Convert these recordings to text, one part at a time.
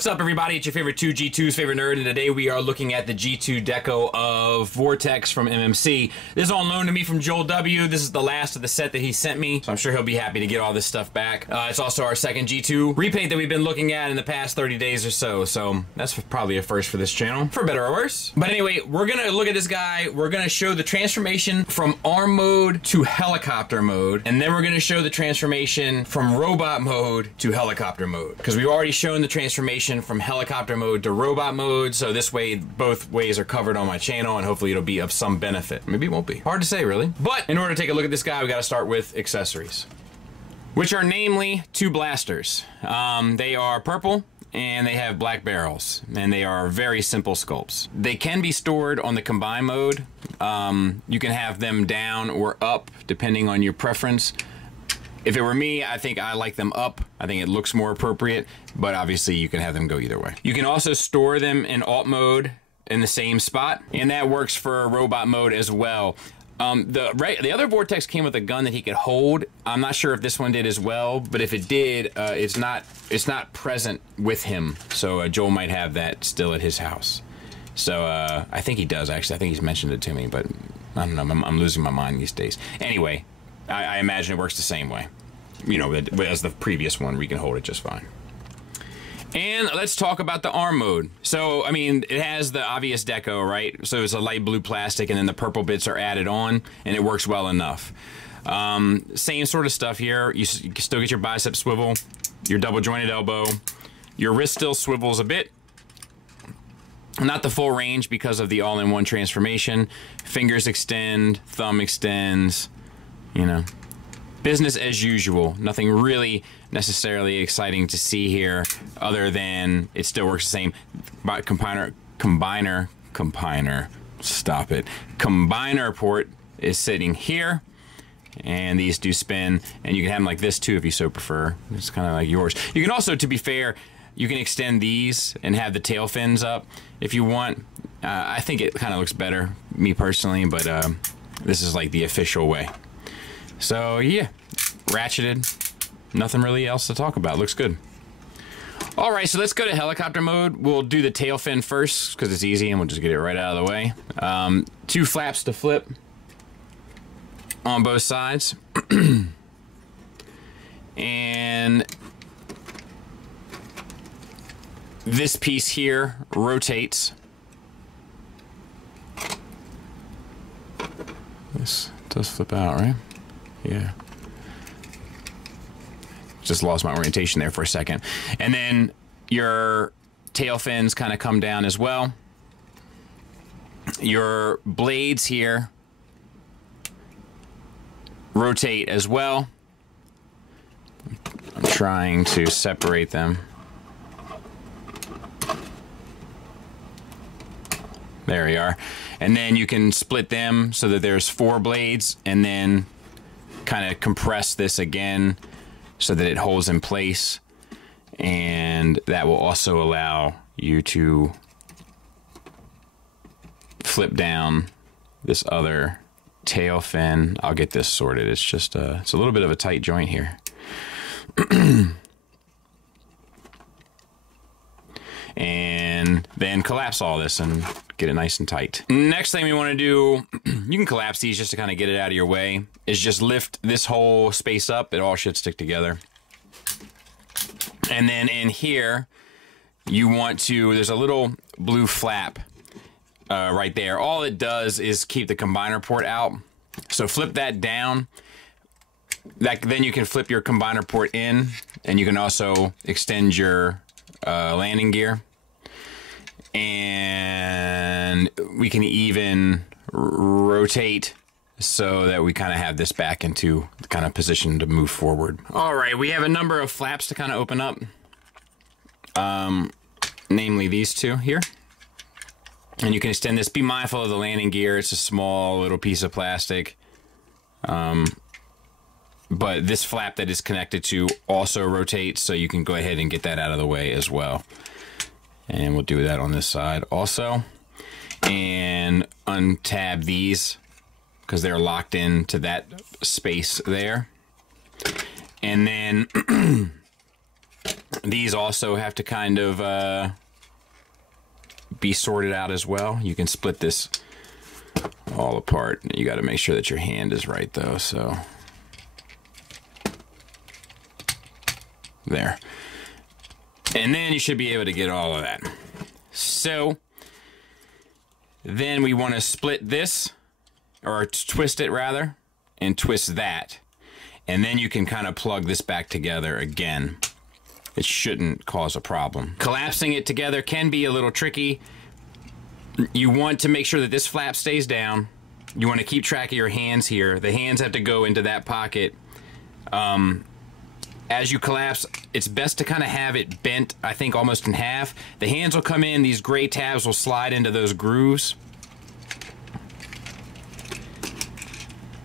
What's up, everybody? It's your favorite 2G2's favorite nerd, and today we are looking at the G2 deco of Vortex from MMC. This is all known to me from Joel W. This is the last of the set that he sent me, so I'm sure he'll be happy to get all this stuff back. It's also our second G2 repaint that we've been looking at in the past 30 days or so that's probably a first for this channel, for better or worse. But anyway, we're gonna look at this guy. We're gonna show the transformation from arm mode to helicopter mode, and then we're gonna show the transformation from robot mode to helicopter mode, because we've already shown the transformation from helicopter mode to robot mode, so this way both ways are covered on my channel, and hopefully it'll be of some benefit. Maybe it won't be. Hard to say, really. But in order to take a look at this guy, we gotta start with accessories, which are namely two blasters. They are purple, and they have black barrels, and they are very simple sculpts. They can be stored on the combine mode. You can have them down or up, depending on your preference. If it were me, I think I like them up. I think it looks more appropriate, but obviously you can have them go either way. You can also store them in alt mode in the same spot, and that works for robot mode as well. The other Vortex came with a gun that he could hold. I'm not sure if this one did as well, but if it did, it's not present with him. So Joel might have that still at his house. So I think he does, actually. I think he's mentioned it to me, but I don't know. I'm losing my mind these days. Anyway, I imagine it works the same way. You know, as the previous one, we can hold it just fine. And let's talk about the arm mode. So, I mean, it has the obvious deco, right? So it's a light blue plastic, and then the purple bits are added on, and it works well enough. Same sort of stuff here. You can still get your bicep swivel, your double jointed elbow. Your wrist still swivels a bit. Not the full range because of the all-in-one transformation. Fingers extend, thumb extends, you know. Business as usual. Nothing really necessarily exciting to see here, other than it still works the same. But combiner, stop it. Combiner port is sitting here, and these do spin, and you can have them like this too if you so prefer. It's kind of like yours. You can also, to be fair, you can extend these and have the tail fins up if you want. I think it kind of looks better, me personally, but this is like the official way. So yeah, ratcheted. Nothing really else to talk about. Looks good. All right, so let's go to helicopter mode. We'll do the tail fin first because it's easy, and we'll just get it right out of the way. Two flaps to flip on both sides. And this piece here rotates. This does flip out, right? Yeah. Just lost my orientation there for a second. And then your tail fins kind of come down as well. Your blades here rotate as well. I'm trying to separate them. There we are. And then you can split them so that there's 4 blades, and then kind of compress this again so that it holds in place, and that will also allow you to flip down this other tail fin. I'll get this sorted. It's just it's a little bit of a tight joint here. And then collapse all this and get it nice and tight. Next thing we want to do, you can collapse these just to kind of get it out of your way, is just lift this whole space up. It all should stick together. And then in here, you want to, there's a little blue flap right there. All it does is keep the combiner port out. So flip that down. Then you can flip your combiner port in, and you can also extend your landing gear. And we can even rotate so that we kind of have this back into the kind of position to move forward. All right, we have a number of flaps to kind of open up, namely these two here. And you can extend this. Be mindful of the landing gear. It's a small little piece of plastic. But this flap that is connected to also rotates, so you can go ahead and get that out of the way as well. And we'll do that on this side also. And untab these because they're locked into that space there. And then These also have to kind of be sorted out as well. You can split this all apart. You got to make sure that your hand is right though, so there. And then you should be able to get all of that. So then we want to split this, or twist it rather, and twist that. And then you can kind of plug this back together again. It shouldn't cause a problem. Collapsing it together can be a little tricky. You want to make sure that this flap stays down. You want to keep track of your hands here. The hands have to go into that pocket. As you collapse, it's best to kind of have it bent, I think, almost in half. The hands will come in, these gray tabs will slide into those grooves.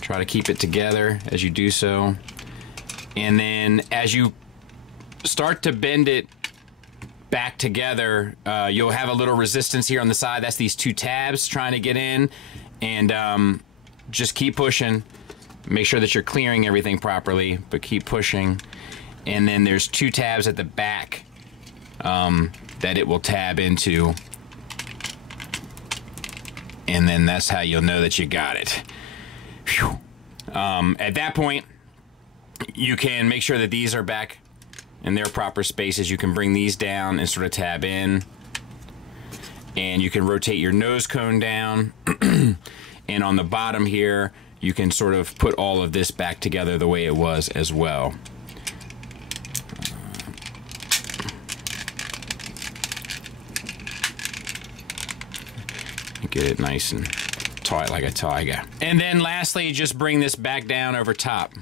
Try to keep it together as you do so. And then as you start to bend it back together, you'll have a little resistance here on the side. That's these two tabs trying to get in. And just keep pushing. Make sure that you're clearing everything properly, but keep pushing. And then there's two tabs at the back that it will tab into. And then that's how you'll know that you got it. Whew. At that point, you can make sure that these are back in their proper spaces. You can bring these down and sort of tab in. And you can rotate your nose cone down. And on the bottom here, you can sort of put all of this back together the way it was as well. Get it nice and tight like a tiger. And then lastly, just bring this back down over top.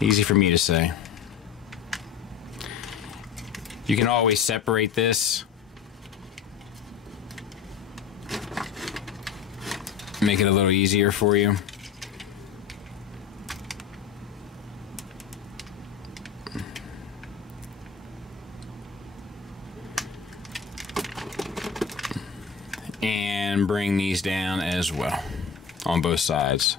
Easy for me to say. You can always separate this. Make it a little easier for you. And bring these down as well on both sides.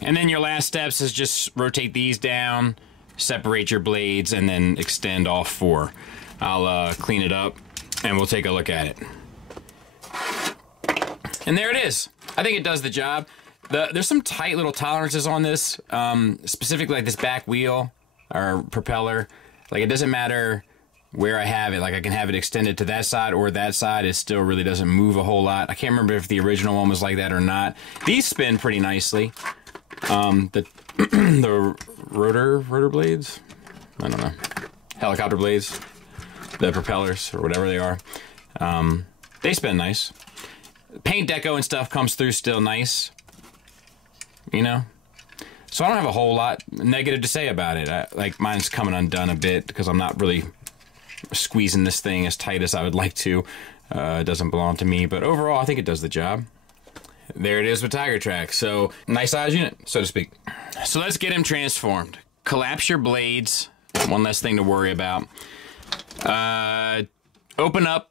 And then your last steps is just rotate these down, separate your blades, and then extend all four. I'll clean it up and we'll take a look at it. And there it is. I think it does the job. There's some tight little tolerances on this, specifically like this back wheel or propeller. Like, it doesn't matter where I have it. Like, I can have it extended to that side or that side. It still really doesn't move a whole lot. I can't remember if the original one was like that or not. These spin pretty nicely. The rotor blades, I don't know, helicopter blades, the propellers or whatever they are, they spin nice. Paint deco and stuff comes through still nice, you know. So I don't have a whole lot negative to say about it. Like, mine's coming undone a bit because I'm not really squeezing this thing as tight as I would like to. It doesn't belong to me, but overall I think it does the job. There it is with Tiger Track. So, nice size unit, so to speak. So let's get him transformed. Collapse your blades. One less thing to worry about. Open up.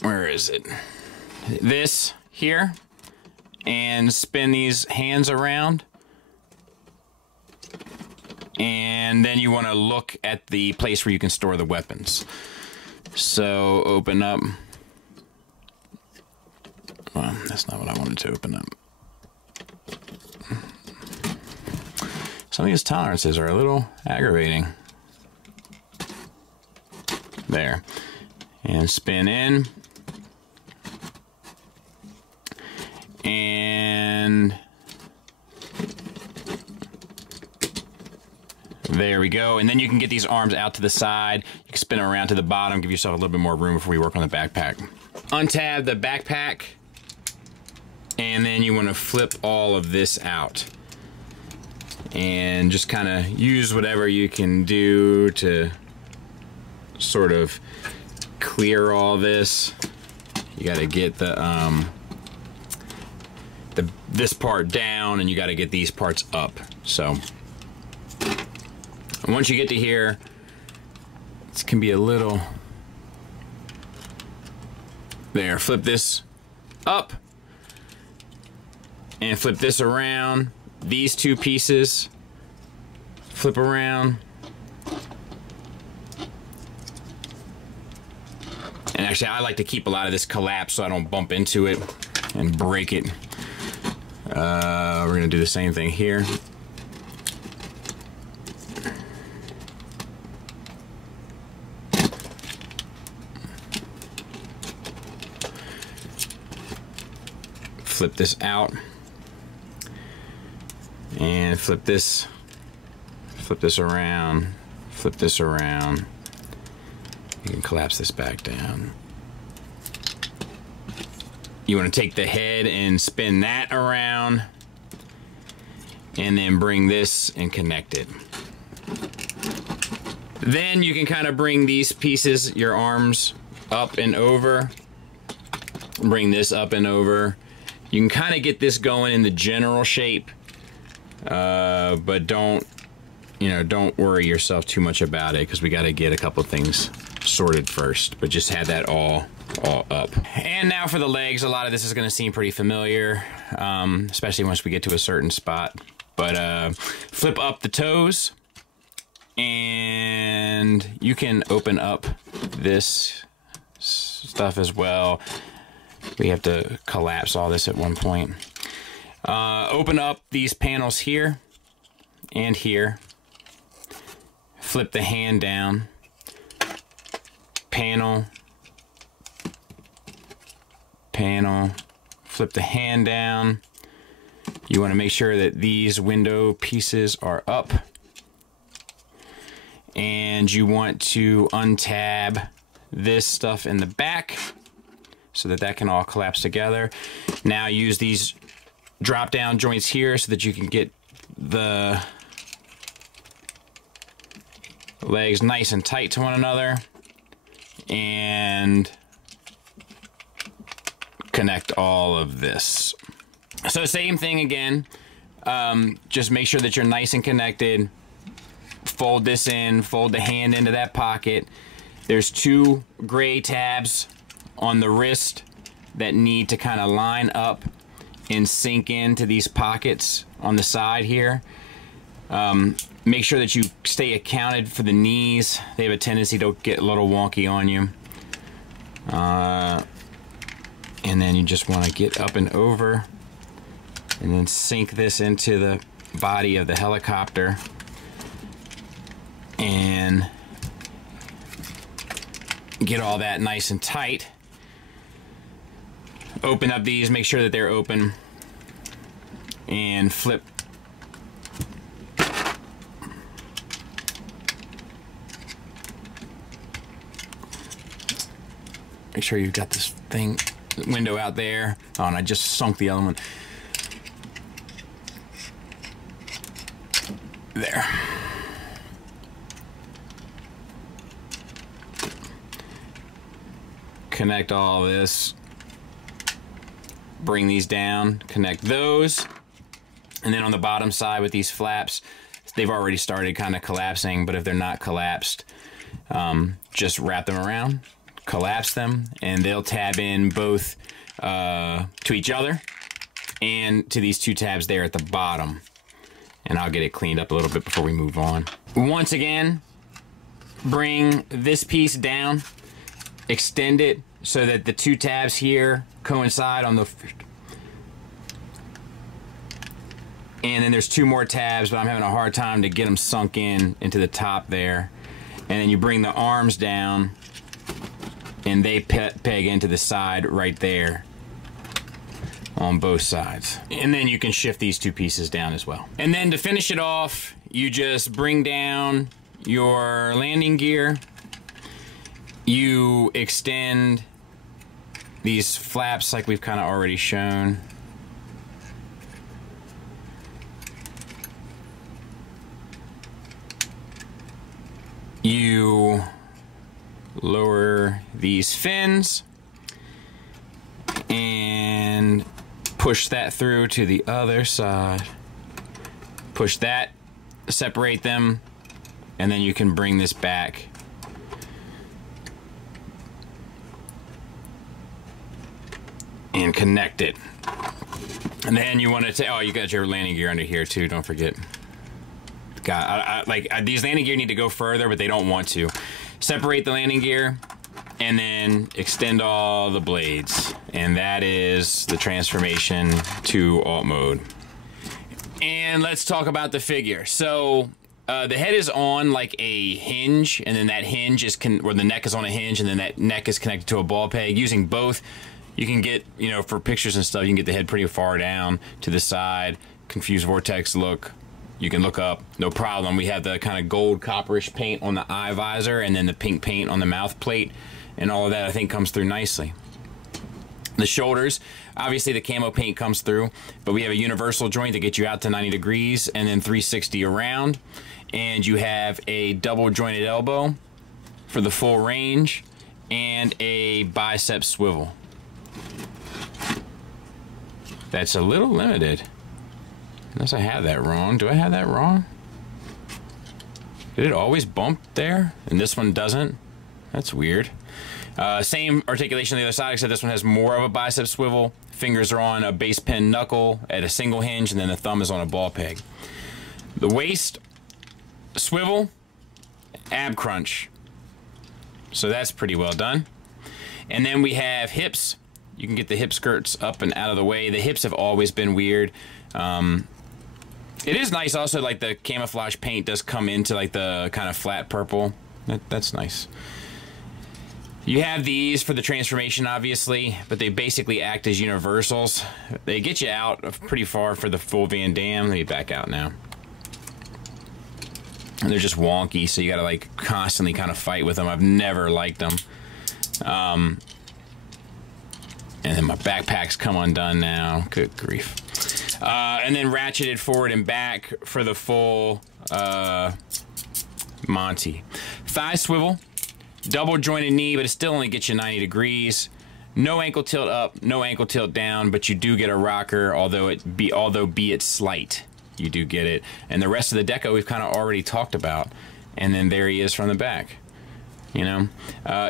Where is it? This here. And spin these hands around. And then you want to look at the place where you can store the weapons. So, open up. Well, that's not what I wanted to open up. Some of these tolerances are a little aggravating. There. And spin in. And there we go. And then you can get these arms out to the side. You can spin around to the bottom, give yourself a little bit more room before you work on the backpack. Untab the backpack. And then you want to flip all of this out. And just kind of use whatever you can do to sort of clear all this. You got to get this part down, and you got to get these parts up. So once you get to here, this can be a little... There, flip this up. And flip this around. these two pieces, flip around. And actually, I like to keep a lot of this collapsed so I don't bump into it and break it. We're gonna do the same thing here. Flip this out and flip this around, flip this around. You can collapse this back down. You want to take the head and spin that around and then bring this and connect it. Then you can kind of bring these pieces, your arms, up and over. Bring this up and over. You can kind of get this going in the general shape, but don't worry yourself too much about it, because we got to get a couple things sorted first. But just have that all up. And now for the legs. A lot of this is going to seem pretty familiar, especially once we get to a certain spot. But flip up the toes, and you can open up this stuff as well. We have to collapse all this at one point. Open up these panels here and here. Flip the hand down. Panel. Panel. Flip the hand down. You want to make sure that these window pieces are up. And you want to untab this stuff in the back, so that can all collapse together. Now use these drop down joints here so that you can get the legs nice and tight to one another, and connect all of this. So same thing again, just make sure that you're nice and connected. Fold this in, fold the hand into that pocket. There's two gray tabs on the wrist that need to kind of line up and sink into these pockets on the side here. Make sure that you stay accounted for the knees. They have a tendency to get a little wonky on you. And then you just want to get up and over and then sink this into the body of the helicopter and get all that nice and tight. Open up these, make sure that they're open, and flip. Make sure you've got this thing, window out there. Oh, and I just sunk the other one. There. Connect all this. Bring these down, connect those, and then on the bottom side with these flaps, they've already started kind of collapsing, but if they're not collapsed, just wrap them around, collapse them, and they'll tab in both to each other and to these two tabs there at the bottom. And I'll get it cleaned up a little bit before we move on. Once again, bring this piece down, extend it so that the two tabs here coincide on the, and then there's two more tabs, but I'm having a hard time to get them sunk into the top there. And then you bring the arms down and they peg into the side right there on both sides. And then you can shift these two pieces down as well. And then to finish it off, you just bring down your landing gear. You extend these flaps like we've kind of already shown. You lower these fins and push that through to the other side. Push that, separate them, and then you can bring this back. And connect it. And then you want to, oh, you got your landing gear under here too, don't forget. God, these landing gear need to go further, but they don't want to. Separate the landing gear, and then extend all the blades. And that is the transformation to alt mode. And let's talk about the figure. So, the head is on like a hinge, and then that hinge is, or the neck is on a hinge, and then that neck is connected to a ball peg. Using both, you can get, you know, for pictures and stuff, you can get the head pretty far down to the side, confuse Vortex look. You can look up, no problem. We have the kind of gold copperish paint on the eye visor, and then the pink paint on the mouth plate, and all of that I think comes through nicely. The shoulders, obviously the camo paint comes through, but we have a universal joint that gets you out to 90 degrees and then 360 around. And you have a double jointed elbow for the full range and a bicep swivel. That's a little limited. Unless I have that wrong. Do I have that wrong? Did it always bump there? And this one doesn't? That's weird. Same articulation on the other side, except this one has more of a bicep swivel. Fingers are on a base pin knuckle at a single hinge, and then the thumb is on a ball peg. The waist, swivel, ab crunch. So that's pretty well done. And then we have hips. You can get the hip skirts up and out of the way. The hips have always been weird. It is nice also, like the camouflage paint does come into like the kind of flat purple. That's nice. You have these for the transformation, obviously, but they basically act as universals. They get you out pretty far for the full Van Damme. Let me back out now. And they're just wonky, so you gotta like constantly kind of fight with them. I've never liked them. And then my backpack's come undone now. Good grief. And then ratcheted forward and back for the full Monty. Thigh swivel. Double jointed knee, but it still only gets you 90 degrees. No ankle tilt up, no ankle tilt down, but you do get a rocker, although be it slight, you do get it. And the rest of the deco we've kind of already talked about. And then there he is from the back. You know,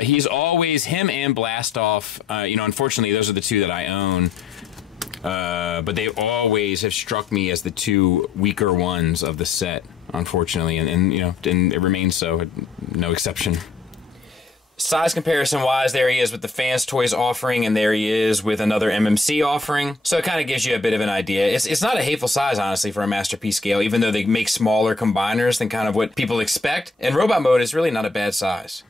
he's always him and Blast Off. You know, unfortunately, those are the two that I own. But they always have struck me as the two weaker ones of the set, unfortunately, and you know, and it remains so, no exception. Size comparison wise, there he is with the Fans Toys offering, and there he is with another MMC offering. So it kind of gives you a bit of an idea. It's not a hateful size, honestly, for a Masterpiece scale, even though they make smaller combiners than kind of what people expect. And Robot Mode is really not a bad size.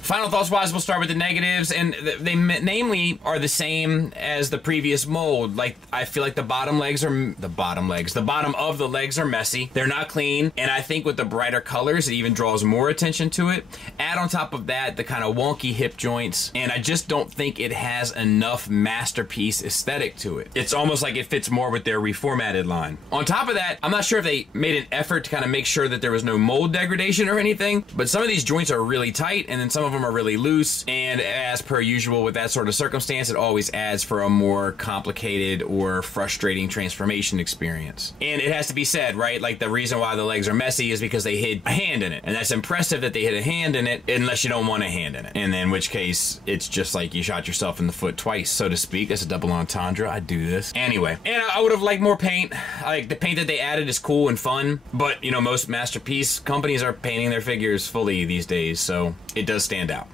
Final thoughts wise, we'll start with the negatives, and they namely are the same as the previous mold. Like, I feel like the bottom of the legs are messy. They're not clean, and I think with the brighter colors, it even draws more attention to it. Add on top of that the kind of wonky hip joints, and I just don't think it has enough Masterpiece aesthetic to it. It's almost like it fits more with their reformatted line. On top of that, I'm not sure if they made an effort to kind of make sure that there was no mold degradation or anything, but some of these joints are really tight, and then some of them are really loose, and as per usual with that sort of circumstance, it always adds for a more complicated or frustrating transformation experience. And it has to be said, right, like the reason why the legs are messy is because they hid a hand in it, and that's impressive that they hid a hand in it, unless you don't want a hand in it, and in which case it's just like you shot yourself in the foot twice, so to speak. That's a double entendre. I do this anyway. And I would have liked more paint. Like, the paint that they added is cool and fun, but you know, most Masterpiece companies are painting their figures fully these days, so it does stand out.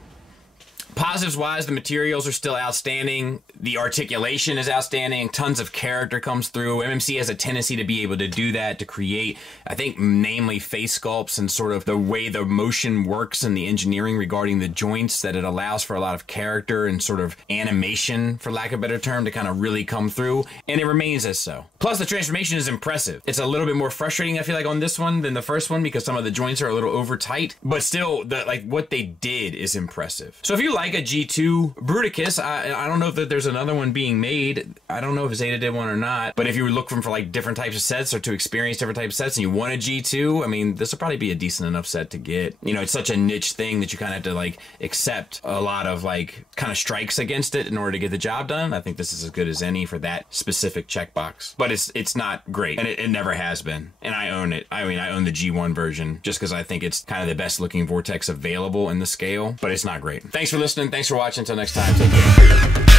Positives wise, the materials are still outstanding. The articulation is outstanding. Tons of character comes through. MMC has a tendency to be able to do that, to create, I think, namely face sculpts and sort of the way the motion works and the engineering regarding the joints, that it allows for a lot of character and sort of animation, for lack of a better term, to kind of really come through. And it remains as so. Plus, the transformation is impressive. It's a little bit more frustrating, I feel like, on this one than the first one, because some of the joints are a little over tight. But still, what they did is impressive. So if you like a G2 Bruticus, I don't know if there's another one being made. I don't know if Zeta did one or not, but if you were looking for like different types of sets or to experience different types of sets and you want a G2, I mean, this will probably be a decent enough set to get. You know, it's such a niche thing that you kind of have to like accept a lot of like kind of strikes against it in order to get the job done. I think this is as good as any for that specific checkbox, but it's not great, and it never has been. And I own it. I mean, I own the G1 version just because I think it's kind of the best looking Vortex available in the scale, but it's not great. Thanks for listening. Thanks for watching. Until next time, take care.